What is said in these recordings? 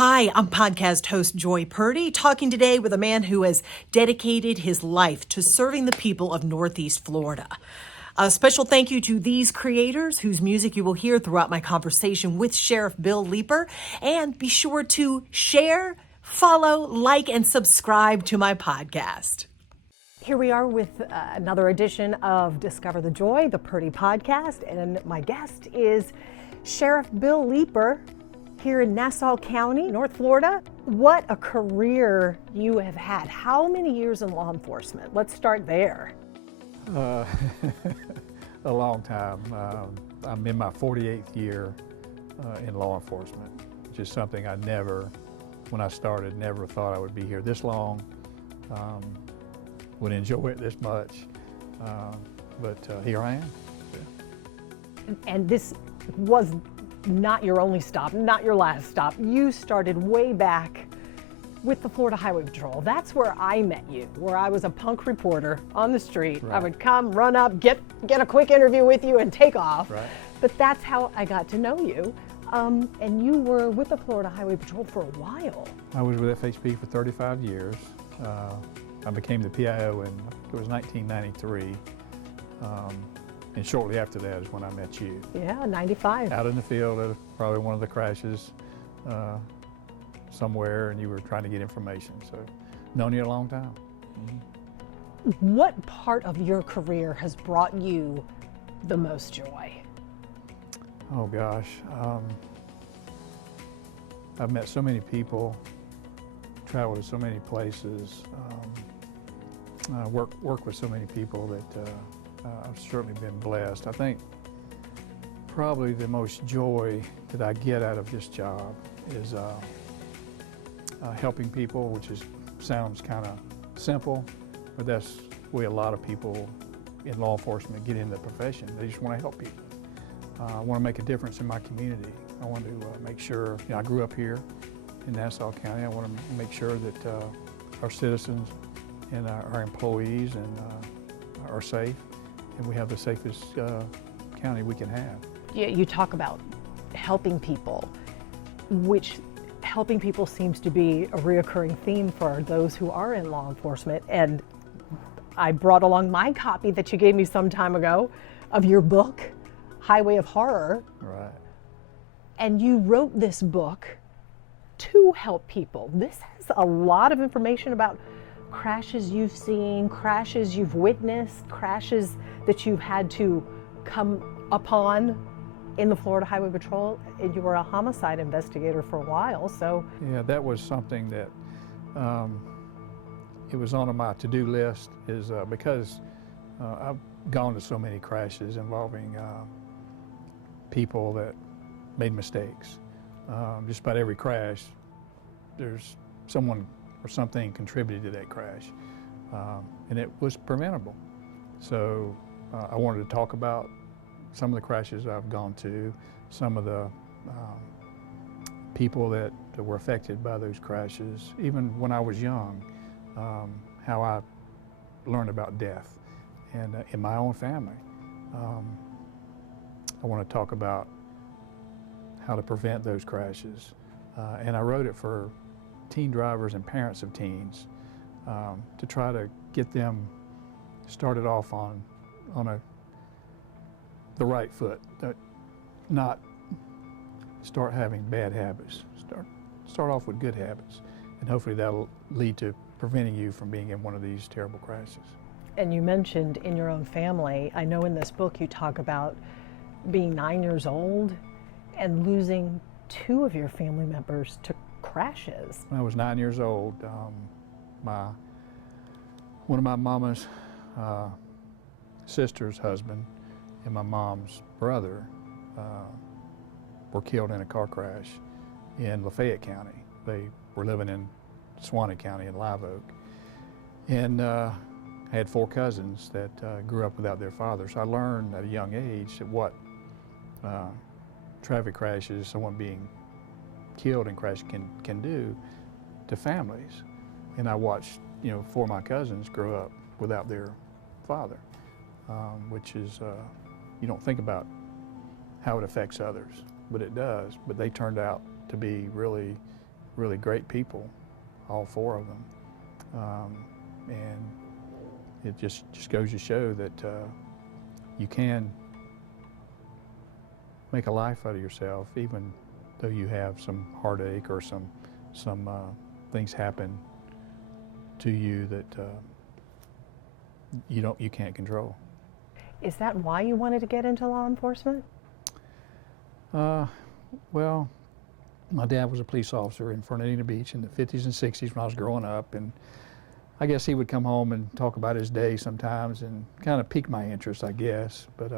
Hi, I'm podcast host Joy Purdy, talking today with a man who has dedicated his life to serving the people of Northeast Florida. A special thank you to these creators whose music you will hear throughout my conversation with Sheriff Bill Leeper. And be sure to share, follow, like, and subscribe to my podcast. Here we are with another edition of Discover the Joy, the Purdy podcast. And my guest is Sheriff Bill Leeper, here in Nassau County, North Florida. What a career you have had. How many years in law enforcement? Let's start there. A long time. I'm in my 48th year in law enforcement, which is something I never, when I started, never thought I would be here this long, would enjoy it this much, but here I am. Yeah. And this was not your only stop, not your last stop. You started way back with the Florida Highway Patrol. That's where I met you, where I was a punk reporter on the street. Right. I would come, run up, get a quick interview with you and take off. Right. But that's how I got to know you. And you were with the Florida Highway Patrol for a while. I was with FHP for 35 years. I became the PIO in, it was 1993. And shortly after that is when I met you. Yeah, 95. Out in the field at probably one of the crashes somewhere, and you were trying to get information. So, known you a long time. Mm-hmm. What part of your career has brought you the most joy? Oh gosh, I've met so many people, traveled to so many places, worked with so many people that I've certainly been blessed. I think probably the most joy that I get out of this job is helping people, which sounds kind of simple, but that's the way a lot of people in law enforcement get into the profession. They just want to help people. I want to make a difference in my community. I want to make sure, I grew up here in Nassau County. I want to make sure that our citizens and our employees are safe, and we have the safest county we can have. Yeah, you talk about helping people, which helping people seems to be a reoccurring theme for those who are in law enforcement. And I brought along my copy that you gave me some time ago of your book, Highway of Horror. Right. And you wrote this book to help people. This has a lot of information about crashes you've seen, crashes you've witnessed, crashes that you've had to come upon in the Florida Highway Patrol. And you were a homicide investigator for a while, so. Yeah, that was something that it was on my to-do list, is because I've gone to so many crashes involving people that made mistakes. Just about every crash, there's someone or something contributed to that crash, and it was preventable. So I wanted to talk about some of the crashes I've gone to, some of the people that were affected by those crashes, even when I was young, how I learned about death and in my own family. I want to talk about how to prevent those crashes, and I wrote it for teen drivers and parents of teens to try to get them started off on the right foot, not start having bad habits. Start off with good habits, and hopefully that'll lead to preventing you from being in one of these terrible crashes. And you mentioned in your own family, I know in this book you talk about being 9 years old and losing 2 of your family members to crashes. When I was 9 years old, one of my mama's sister's husband and my mom's brother were killed in a car crash in Lafayette County. They were living in Suwannee County in Live Oak. And I had 4 cousins that grew up without their father. So I learned at a young age that what traffic crashes, someone being killed in crash can do to families. And I watched, 4 of my cousins grow up without their father, which is, you don't think about how it affects others, but it does. But they turned out to be really really great people, all four of them. And it just goes to show that you can make a life out of yourself, even though you have some heartache or some things happen to you that you can't control. Is that why you wanted to get into law enforcement? Well, my dad was a police officer in Fernandina Beach in the 50s and 60s when I was growing up, and I guess he would come home and talk about his day sometimes and kind of pique my interest, I guess. But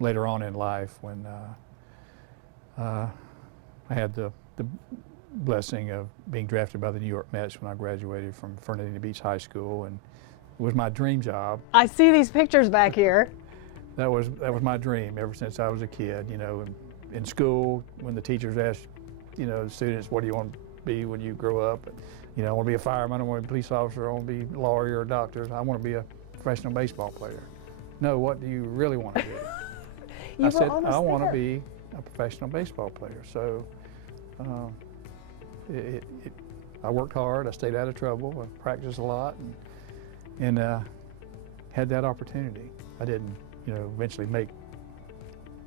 later on in life, when I had the blessing of being drafted by the New York Mets when I graduated from Fernandina Beach High School, and it was my dream job. I see these pictures back here. That was my dream ever since I was a kid. You know, in school, when the teachers asked, you know, students, what do you want to be when you grow up? You know, I want to be a fireman, I want to be a police officer, I want to be a lawyer or a doctor, I want to be a professional baseball player. No, what do you really want to be? I said, I want to be a professional baseball player. So I worked hard, I stayed out of trouble, I practiced a lot, and had that opportunity. I didn't, you know, eventually make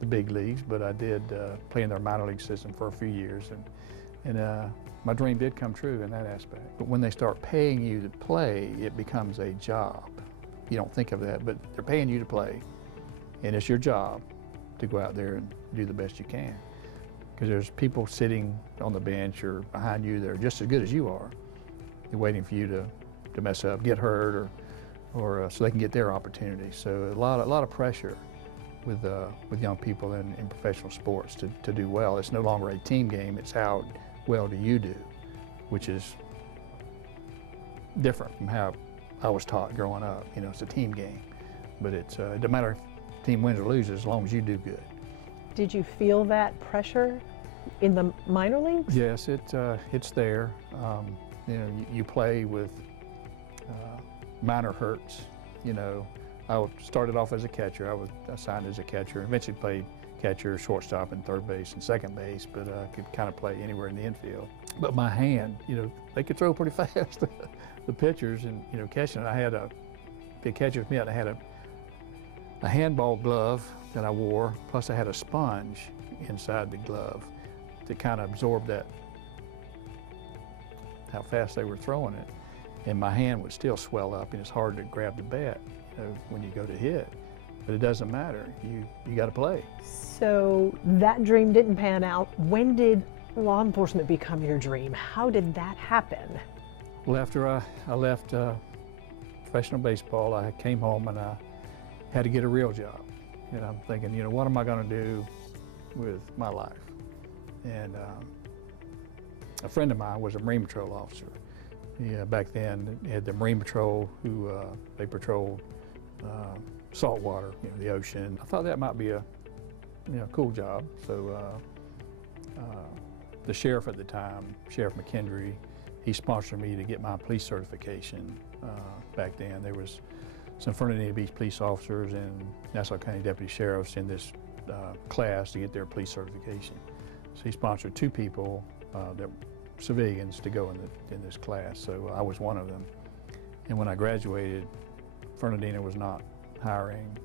the big leagues, but I did play in their minor league system for a few years, and my dream did come true in that aspect. But when they start paying you to play, it becomes a job. You don't think of that, but they're paying you to play, and it's your job to go out there and do the best you can. Because there's people sitting on the bench or behind you that are just as good as you are. They're waiting for you to mess up, get hurt, or so they can get their opportunity. So a lot of pressure with young people in professional sports to do well. It's no longer a team game, it's how well do you do, which is different from how I was taught growing up. You know, it's a team game, but it doesn't matter if the team wins or loses as long as you do good. Did you feel that pressure in the minor leagues? Yes, it's there. You know, you play with minor hurts. You know, I started off as a catcher. I was assigned as a catcher. Eventually played catcher, shortstop, and third base and second base, but I could kind of play anywhere in the infield. But my hand, you know, they could throw pretty fast. The pitchers, and you know, catching it, I had the catcher's mitt. I had a handball glove that I wore, plus I had a sponge inside the glove to kind of absorb that, how fast they were throwing it. And my hand would still swell up, and it's hard to grab the bat, you know, when you go to hit. But it doesn't matter, you got to play. So that dream didn't pan out. When did law enforcement become your dream? How did that happen? Well, after I left professional baseball, I came home and I had to get a real job. And I'm thinking, you know, what am I going to do with my life? And a friend of mine was a Marine Patrol officer. Back then, they had the Marine Patrol who they patrolled salt water, you know, the ocean. I thought that might be a cool job. So the sheriff at the time, Sheriff McKendry, he sponsored me to get my police certification. Back then, there was some Fernandina Beach police officers and Nassau County deputy sheriffs in this class to get their police certification. So he sponsored two people, civilians, to go in this class. So I was one of them. And when I graduated, Fernandina was not hiring,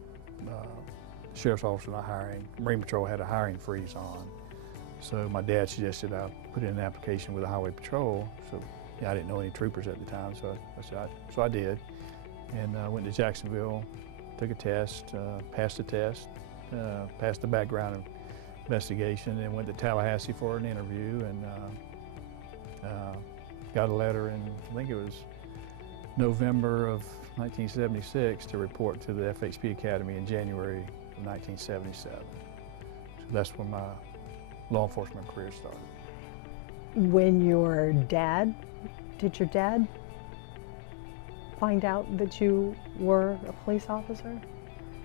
the sheriff's office was not hiring, Marine Patrol had a hiring freeze on. So my dad suggested I put in an application with the Highway Patrol. So yeah, I didn't know any troopers at the time, so I did. And I went to Jacksonville, took a test, passed the test, passed the background investigation, and went to Tallahassee for an interview, and got a letter in, I think it was November of 1976, to report to the FHP Academy in January of 1977. So that's when my law enforcement career started. Did your dad find out that you were a police officer?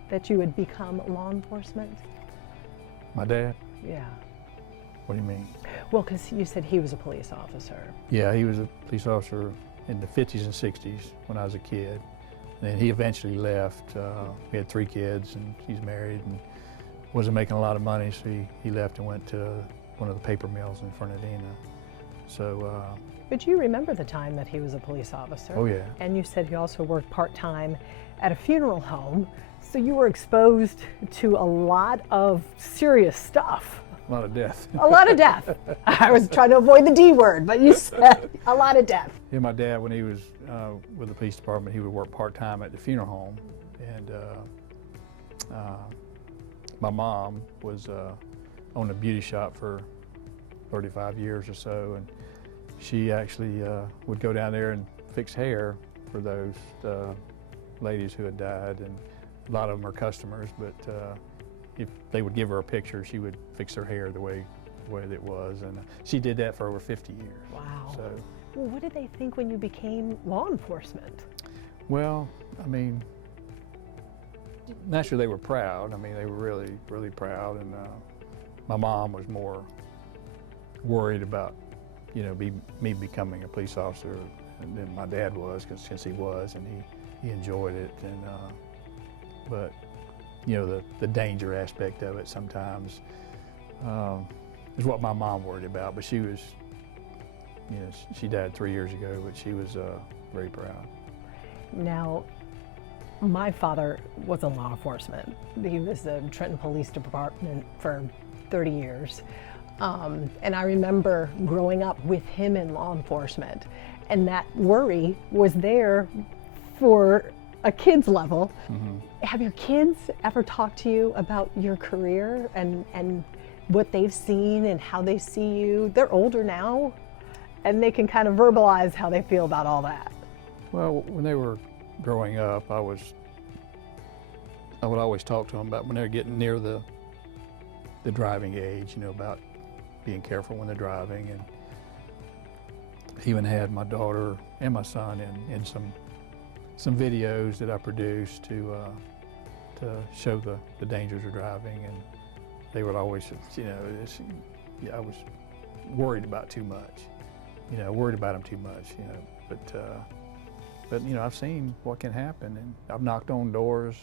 That you had become law enforcement? My dad? Yeah. What do you mean? Well, because you said he was a police officer. Yeah, he was a police officer in the 50s and 60s when I was a kid. And then he eventually left. We had 3 kids, and he's married and wasn't making a lot of money, so he left and went to one of the paper mills in Fernandina. So, But you remember the time that he was a police officer. oh yeah. And you said he also worked part-time at a funeral home. So you were exposed to a lot of serious stuff. A lot of death. A lot of death. I was trying to avoid the D word, but you said a lot of death. Yeah, my dad, when he was with the police department, he would work part-time at the funeral home. And my mom was owned a beauty shop for 35 years or so. And she actually would go down there and fix hair for those ladies who had died. And a lot of them are customers, but if they would give her a picture, she would fix her hair the way that it was. And she did that for over 50 years. Wow. So, Well, what did they think when you became law enforcement? well, I mean, naturally they were proud. I mean, they were really, really proud. And my mom was more worried about, you know, me becoming a police officer than my dad was, since he was, and he enjoyed it. And but you know, the danger aspect of it sometimes is what my mom worried about. But she was, you know, she died 3 years ago, but she was very proud. Now, my father was in law enforcement. He was the Trenton Police Department for 30 years. And I remember growing up with him in law enforcement, and that worry was there for a kid's level. Mm-hmm. Have your kids ever talked to you about your career and what they've seen and how they see you? They're older now, and they can kind of verbalize how they feel about all that. Well, when they were growing up, I would always talk to them about when they were getting near the driving age, you know, about being careful when they're driving, and even had my daughter and my son in some videos that I produced to show the dangers of driving. And they would always, you know, I was worried about too much, you know, worried about them too much, you know, but you know, I've seen what can happen, and I've knocked on doors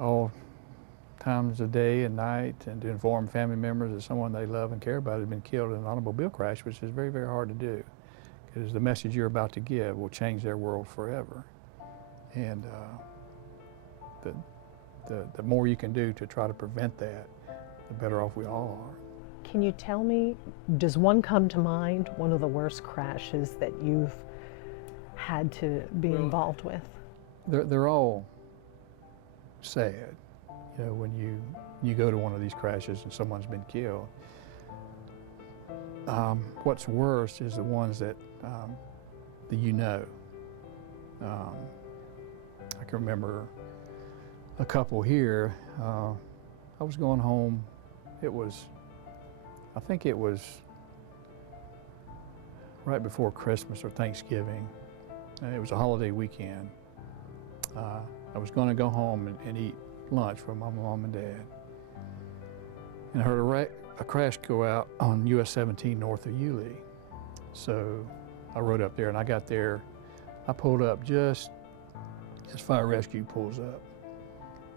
all times of day and night, and to inform family members that someone they love and care about has been killed in an automobile crash, which is very, very hard to do, because the message you're about to give will change their world forever. And the more you can do to try to prevent that, the better off we all are. Can you tell me, does one come to mind, one of the worst crashes that you've had to be involved with? They're all sad, you know, when you go to one of these crashes and someone's been killed. What's worse is the ones that you know. I can remember a couple here. I was going home. I think it was right before Christmas or Thanksgiving. It was a holiday weekend. I was going to go home and eat lunch with my mom and dad, and I heard a crash go out on US 17 north of Yulee. So I rode up there, and I got there. I pulled up just as fire rescue pulls up,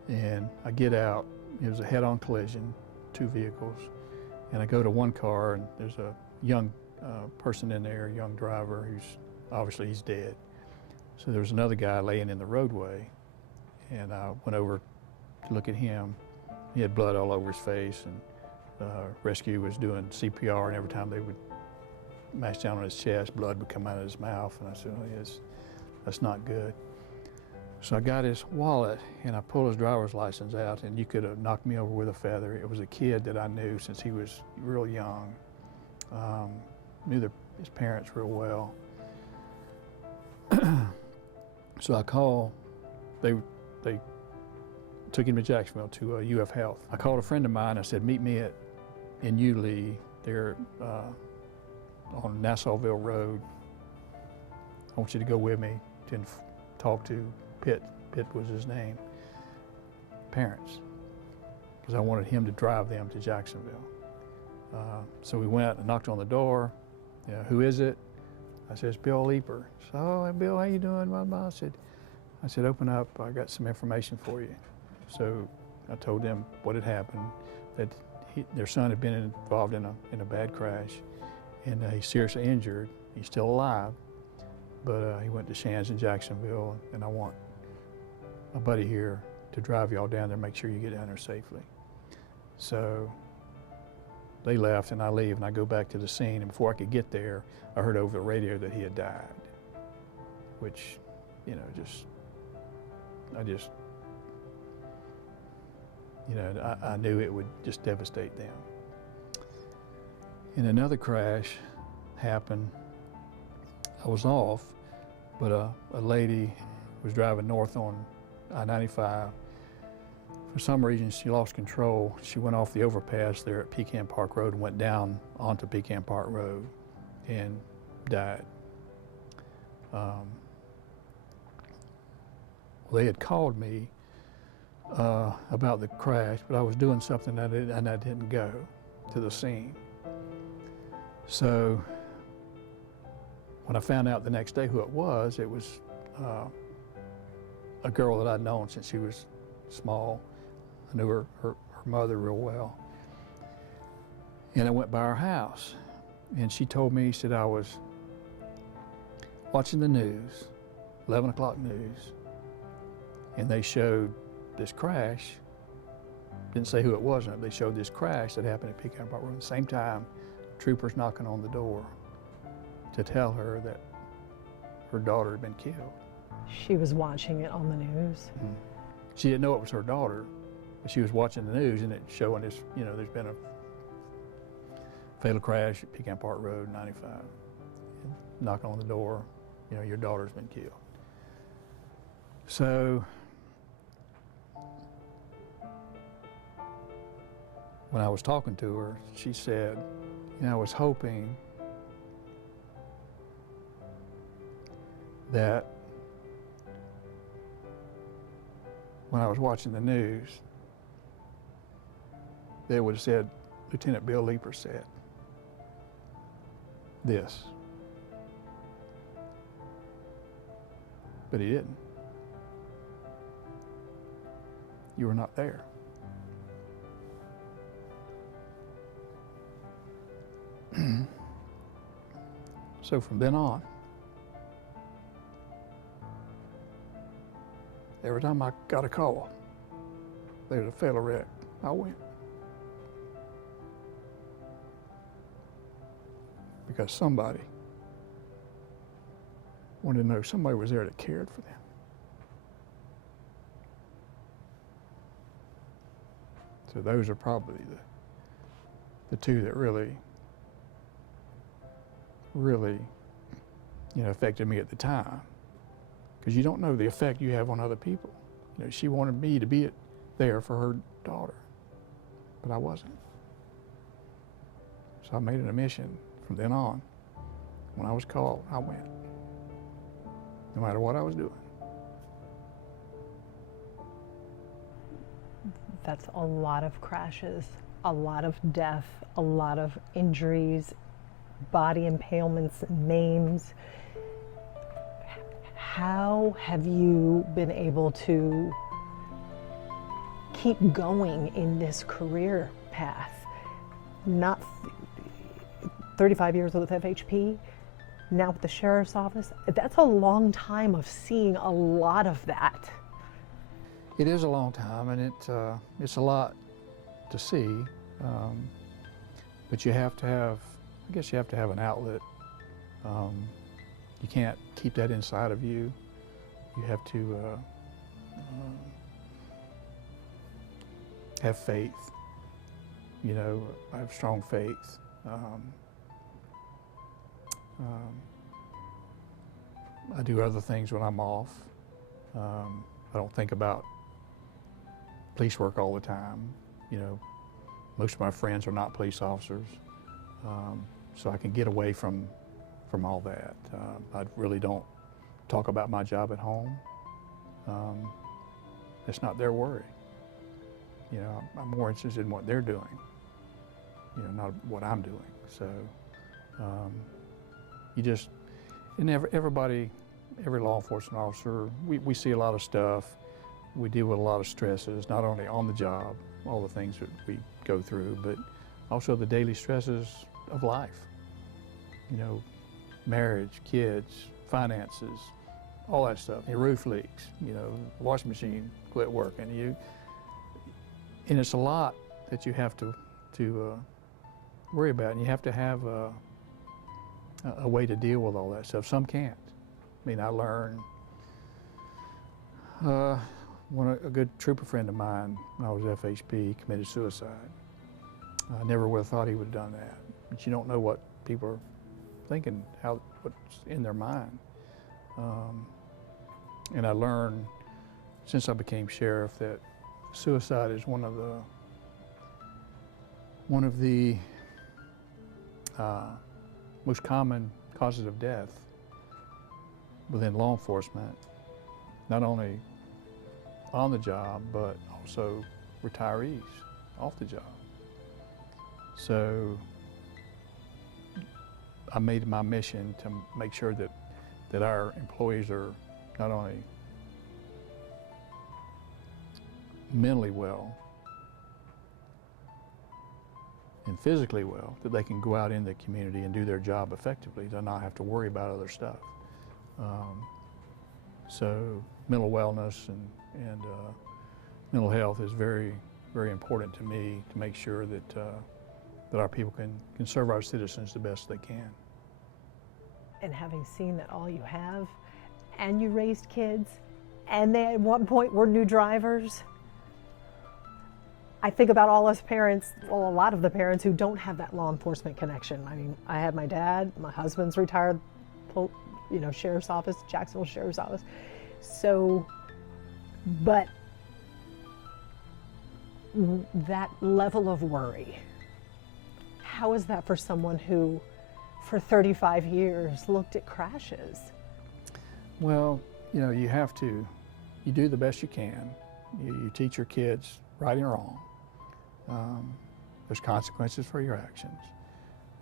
and I get out. It was a head-on collision, two vehicles, and I go to one car, and there's a young person in there, a young driver, who's he's dead. So there was another guy laying in the roadway, and I went over to look at him. He had blood all over his face, and rescue was doing CPR, and every time they would mash down on his chest, blood would come out of his mouth, and I said, oh yes, that's not good. So I got his wallet, and I pulled his driver's license out, and you could have knocked me over with a feather. It was a kid that I knew since he was real young. Knew his parents real well. So I called, they took him to Jacksonville to UF Health. I called a friend of mine. I said, meet me in Yulee there on Nassauville Road. I want you to go with me to talk to Pitt. Pitt was his name. Parents, because I wanted him to drive them to Jacksonville. So we went and knocked on the door. You know, who is it? I said, it's Bill Leeper. So, oh, Bill, how you doing? I said, open up. I got some information for you. So I told them what had happened, that their son had been involved in a bad crash, and he's seriously injured. He's still alive, but he went to Shands in Jacksonville, and I want my buddy here to drive y'all down there, make sure you get down there safely. So they left, and I leave, and I go back to the scene, and before I could get there, I heard over the radio that he had died, which, you know, I knew it would just devastate them. And another crash happened. I was off, but a lady was driving north on I-95. For some reason, she lost control. She went off the overpass there at Pecan Park Road and went down onto Pecan Park Road and died. They had called me about the crash, but I was doing something and I didn't go to the scene. So when I found out the next day who it was a girl that I'd known since she was small. I knew her mother real well. And I went by her house, and she told me, she said, I was watching the news, 11 o'clock news, and they showed this crash. Didn't say who it was, but they showed this crash that happened at Pecan Park Road. At the same time, troopers knocking on the door to tell her that her daughter had been killed. She was watching it on the news. Mm-hmm. She didn't know it was her daughter, but she was watching the news, and it's showing this, you know, there's been a fatal crash at Pecan Park Road, 95. And knocking on the door, you know, your daughter's been killed. So when I was talking to her, she said, you know, I was hoping that when I was watching the news, they would have said, Lieutenant Bill Leeper said this. But he didn't. You were not there. So from then on, every time I got a call, there was a fatal wreck, I went. Because somebody wanted to know somebody was there that cared for them. So those are probably the two that really, you know, affected me at the time. Because you don't know the effect you have on other people. You know, she wanted me to be there for her daughter, but I wasn't. So I made it a mission from then on. When I was called, I went, no matter what I was doing. That's a lot of crashes, a lot of death, a lot of injuries, body impalements, and maims. How have you been able to keep going in this career path? Not 35 years with FHP, now with the Sheriff's Office. That's a long time of seeing a lot of that. It is a long time, and it's a lot to see, but you have to have, I guess you have to have an outlet. You can't keep that inside of you. You have to have faith. You know, I have strong faith. I do other things when I'm off. I don't think about police work all the time. You know, most of my friends are not police officers, so I can get away from all that. I really don't talk about my job at home. It's not their worry. You know, I'm more interested in what they're doing, you know, not what I'm doing. So you just, and everybody, every law enforcement officer, we see a lot of stuff. We deal with a lot of stresses, not only on the job, all the things that we go through, but also the daily stresses of life. You know, marriage, kids, finances, all that stuff. Your roof leaks, you know, washing machine quit working. And it's a lot that you have to worry about, and you have to have a way to deal with all that stuff. Some can't. I mean, I learned, a good trooper friend of mine when I was FHP committed suicide. I never would have thought he would have done that. But you don't know what people are thinking, what's in their mind. And I learned since I became sheriff that suicide is one of the most common causes of death within law enforcement, not only on the job, but also retirees off the job. So I made it my mission to make sure that our employees are not only mentally well and physically well, that they can go out in the community and do their job effectively, to not have to worry about other stuff. So mental wellness and mental health is very, very important to me, to make sure that our people can serve our citizens the best they can. And having seen that all you have, and you raised kids, and they at one point were new drivers, I think about all us parents, well, a lot of the parents who don't have that law enforcement connection. I mean, I had my dad, my husband's retired, sheriff's office, Jacksonville Sheriff's Office. So, but that level of worry, how is that for someone who, for 35 years, looked at crashes? Well, you do the best you can. You teach your kids right and wrong. There's consequences for your actions.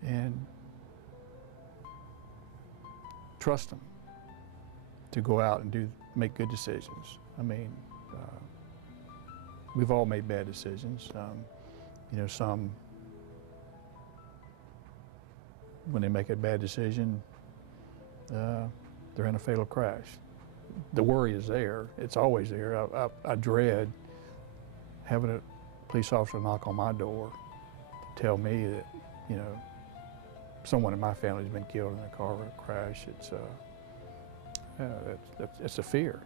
And trust them to go out and make good decisions. I mean, we've all made bad decisions. Some, when they make a bad decision, they're in a fatal crash. The worry is there. It's always there. I dread having a police officer knock on my door to tell me that, someone in my family's been killed in a car crash. It's a fear,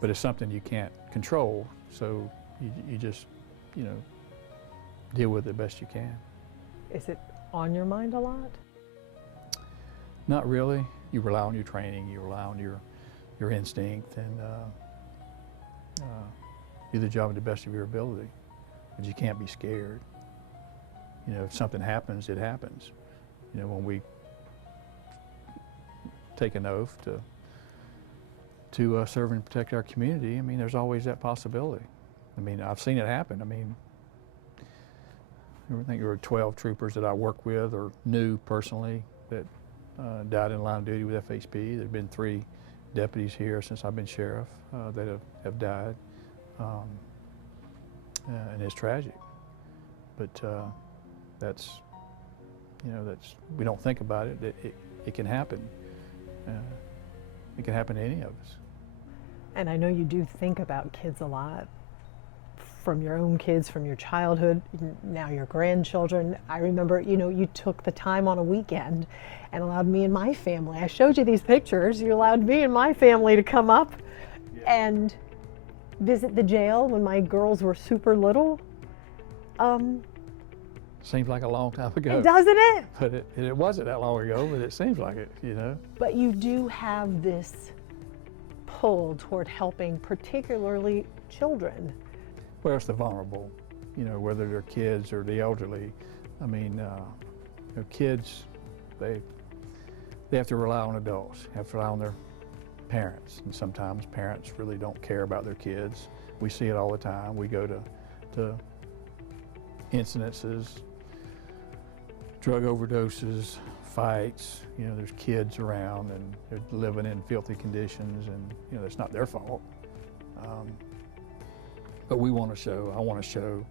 but it's something you can't control. So you just, deal with it best you can. Is it on your mind a lot? Not really. You rely on your training. You rely on your instinct, and do the job to the best of your ability. But you can't be scared. If something happens, it happens. When we take an oath to serve and protect our community, I mean, there's always that possibility. I mean, I've seen it happen. I mean, I think there were 12 troopers that I worked with or knew personally that died in line of duty with FHP. There have been 3 deputies here since I've been sheriff that have died, and it's tragic. But that's we don't think about it. It can happen. It can happen to any of us. And I know you do think about kids a lot, from your own kids, from your childhood, now your grandchildren. I remember, you took the time on a weekend and allowed me and my family, I showed you these pictures, you allowed me and my family to come up and visit the jail when my girls were super little. Seems like a long time ago. Doesn't it? But it wasn't that long ago, but it seems like it, But you do have this pull toward helping particularly children. Well, it's the vulnerable, whether they're kids or the elderly. I mean, kids, they have to rely on adults, have to rely on their parents, and sometimes parents really don't care about their kids. We see it all the time. We go to incidences, drug overdoses, fights. There's kids around and they're living in filthy conditions, and that's not their fault. But I want to show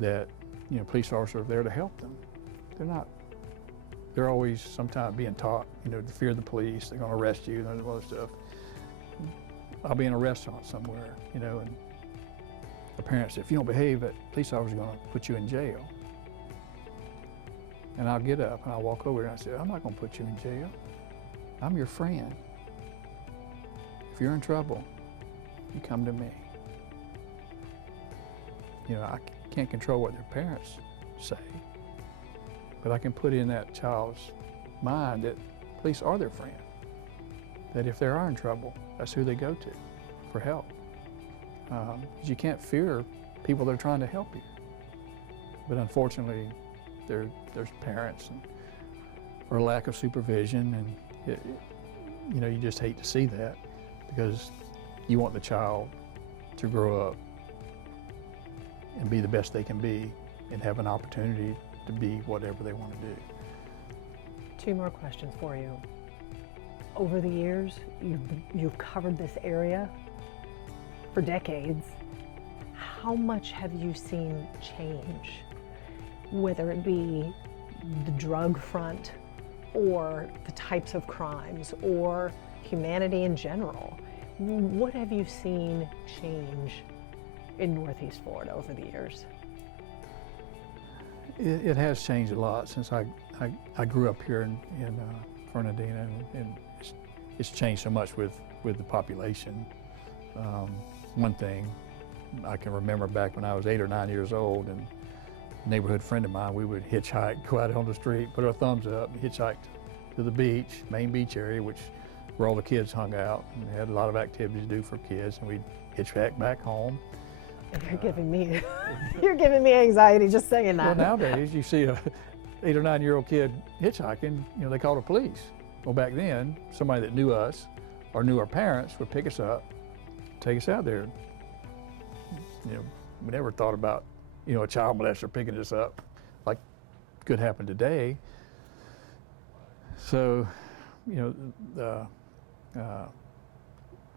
that police officers are there to help them. They're not. They're always sometimes being taught, to fear the police. They're going to arrest you and all that stuff. I'll be in a restaurant somewhere, and a parent said, if you don't behave, that police officer's going to put you in jail. And I'll get up and I'll walk over and I say, I'm not going to put you in jail. I'm your friend. If you're in trouble, you come to me. I can't control what their parents say, but I can put in that child's mind that police are their friend. That if they are in trouble, that's who they go to for help. You can't fear people that are trying to help you. But unfortunately, there's parents or a lack of supervision, and you just hate to see that, because you want the child to grow up and be the best they can be and have an opportunity to be whatever they want to do. 2 more questions for you. Over the years, you've covered this area for decades. How much have you seen change, whether it be the drug front or the types of crimes or humanity in general? What have you seen change in Northeast Florida over the years? It has changed a lot since I grew up here in Fernandina, and it's changed so much with the population. One thing I can remember back when I was 8 or 9 years old, and a neighborhood friend of mine, we would hitchhike, go out on the street, put our thumbs up, and hitchhike to the beach, main beach area, where all the kids hung out, and they had a lot of activities to do for kids, and we'd hitchhike back home. You're giving me, you're giving me anxiety just saying that. Well, nowadays you see a 8 or 9 year old kid hitchhiking, they call the police. Well, back then, somebody that knew us or knew our parents would pick us up, take us out there. We never thought about, a child molester picking us up like could happen today. So,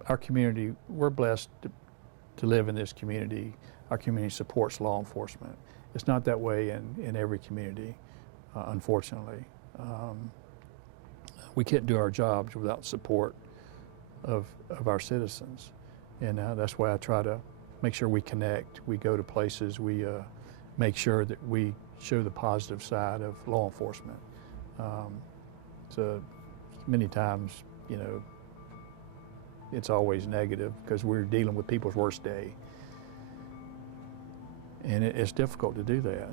our community, we're blessed to live in this community. Our community supports law enforcement. It's not that way in every community, unfortunately. We can't do our jobs without support of our citizens. And that's why I try to make sure we connect. We go to places, we make sure that we show the positive side of law enforcement. So many times, it's always negative because we're dealing with people's worst day. And it's difficult to do that.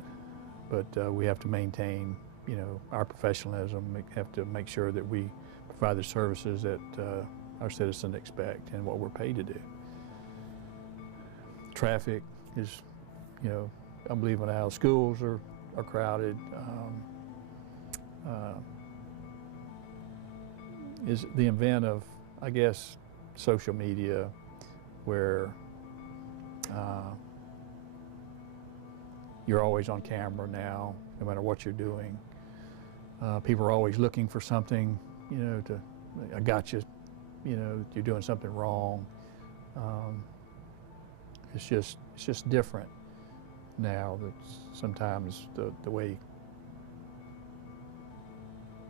But we have to maintain, our professionalism. We have to make sure that we provide the services that our citizens expect and what we're paid to do. Traffic is, unbelievable now. Schools are crowded. Is the event of, I guess, social media, where you're always on camera now, no matter what you're doing. People are always looking for something, I got you, you're doing something wrong. It's just different now. That sometimes the way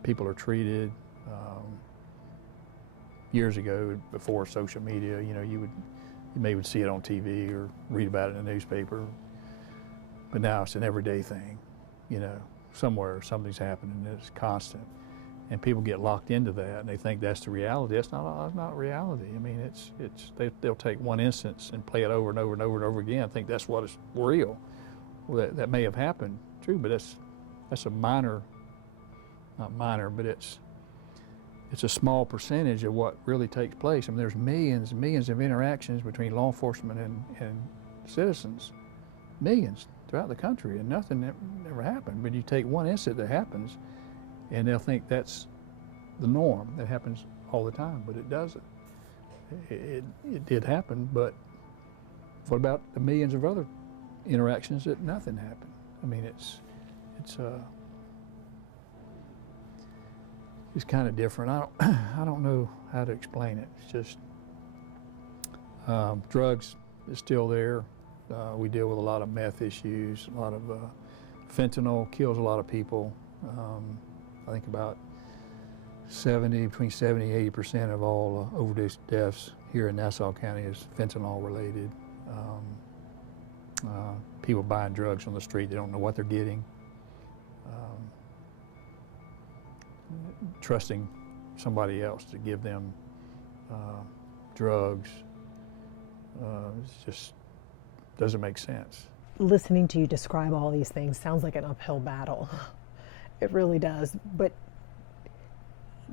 people are treated. Years ago, before social media, you may would see it on TV or read about it in the newspaper. But now it's an everyday thing. Somewhere something's happening, and it's constant. And people get locked into that, and they think that's the reality. That's not reality. I mean, they'll take one instance and play it over and over and over and over again, think that's what is real. Well, that may have happened, true, but that's a minor, not minor, but it's a small percentage of what really takes place. I mean, there's millions and millions of interactions between law enforcement and citizens, millions throughout the country, and nothing ever happened. But you take one incident that happens, and they'll think that's the norm. That happens all the time, but it doesn't. It did happen, but what about the millions of other interactions that nothing happened? I mean, it's kind of different. I don't know how to explain it. It's just drugs is still there. We deal with a lot of meth issues, a lot of Fentanyl kills a lot of people. I think about between 70 and 80% of all overdose deaths here in Nassau County is fentanyl related. People buying drugs on the street, they don't know what they're getting. Trusting somebody else to give them drugs just doesn't make sense. Listening to you describe all these things sounds like an uphill battle. It really does. But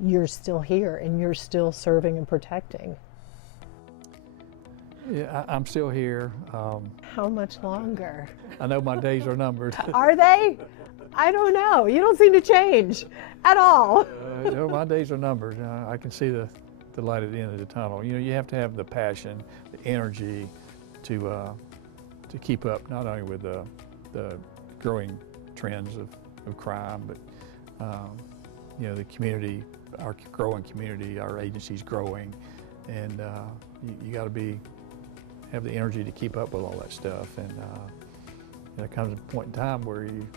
you're still here and you're still serving and protecting. Yeah, I'm still here. How much longer? I know my days are numbered. Are they? I don't know. You don't seem to change at all. My days are numbered. I can see the light at the end of the tunnel. You know, you have to have the passion, the energy to keep up not only with the growing trends of crime, but you know, the community, our growing community, our agency's growing, and you got to have the energy to keep up with all that stuff. And there comes a point in time where you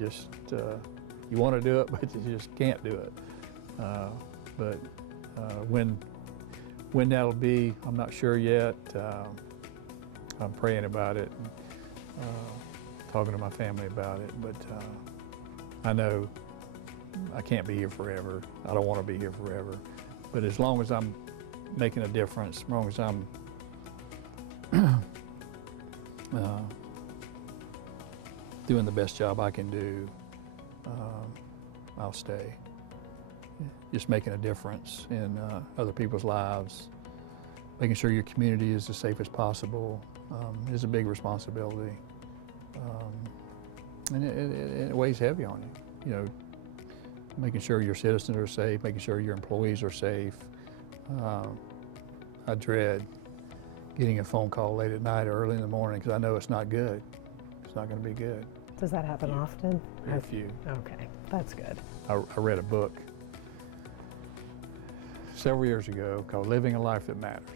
just you want to do it, but you just can't do it. But when that'll be, I'm not sure yet. I'm praying about it, and, talking to my family about it. But I know I can't be here forever. I don't want to be here forever. But as long as I'm making a difference, as long as I'm doing the best job I can do, I'll stay. Just making a difference in other people's lives, making sure your community is as safe as possible is a big responsibility. And it weighs heavy on you. You know, making sure your citizens are safe, making sure your employees are safe. I dread getting a phone call late at night or early in the morning because I know it's not good. It's not going to be good. Does that happen often? Very few. Okay, that's good. I read a book several years ago called Living a Life That Matters.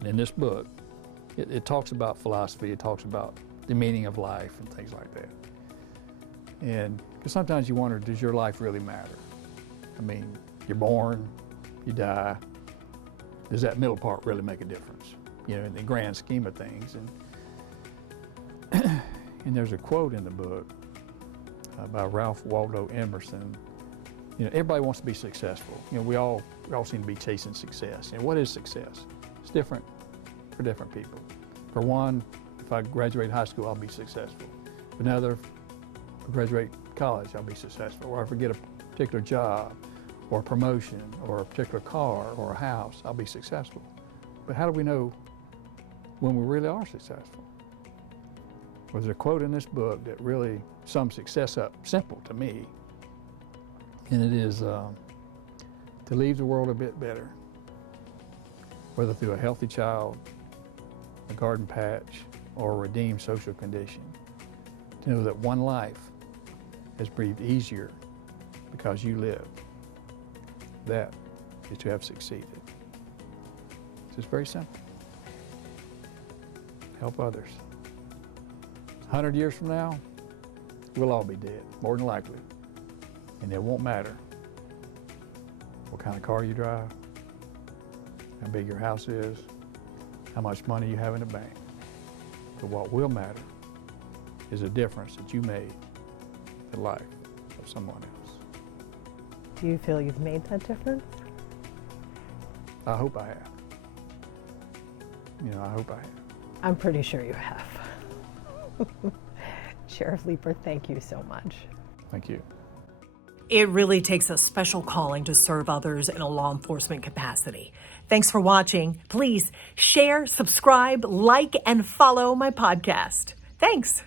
And in this book, it talks about philosophy, it talks about the meaning of life and things like that. And because sometimes you wonder, does your life really matter? I mean, you're born, you die. Does that middle part really make a difference? You know, in the grand scheme of things. And there's a quote in the book by Ralph Waldo Emerson. You know, everybody wants to be successful. You know, we all seem to be chasing success. And what is success? It's different for different people. For one, if I graduate high school, I'll be successful. For another, if I graduate college, I'll be successful. Or if I get a particular job, or a promotion, or a particular car, or a house, I'll be successful. But how do we know when we really are successful? Well, there's a quote in this book that really sums success up simple to me, and it is to leave the world a bit better, whether through a healthy child, a garden patch, or a redeemed social condition. To know that one life has breathed easier because you lived. That is to have succeeded. It's just very simple. Help others. 100 years from now, we'll all be dead, more than likely. And it won't matter what kind of car you drive, how big your house is, how much money you have in the bank. But what will matter is the difference that you made in the life of someone else. Do you feel you've made that difference? I hope I have. You know, I hope I have. I'm pretty sure you have. Sheriff Leeper, thank you so much. Thank you. It really takes a special calling to serve others in a law enforcement capacity. Thanks for watching. Please share, subscribe, like, and follow my podcast. Thanks.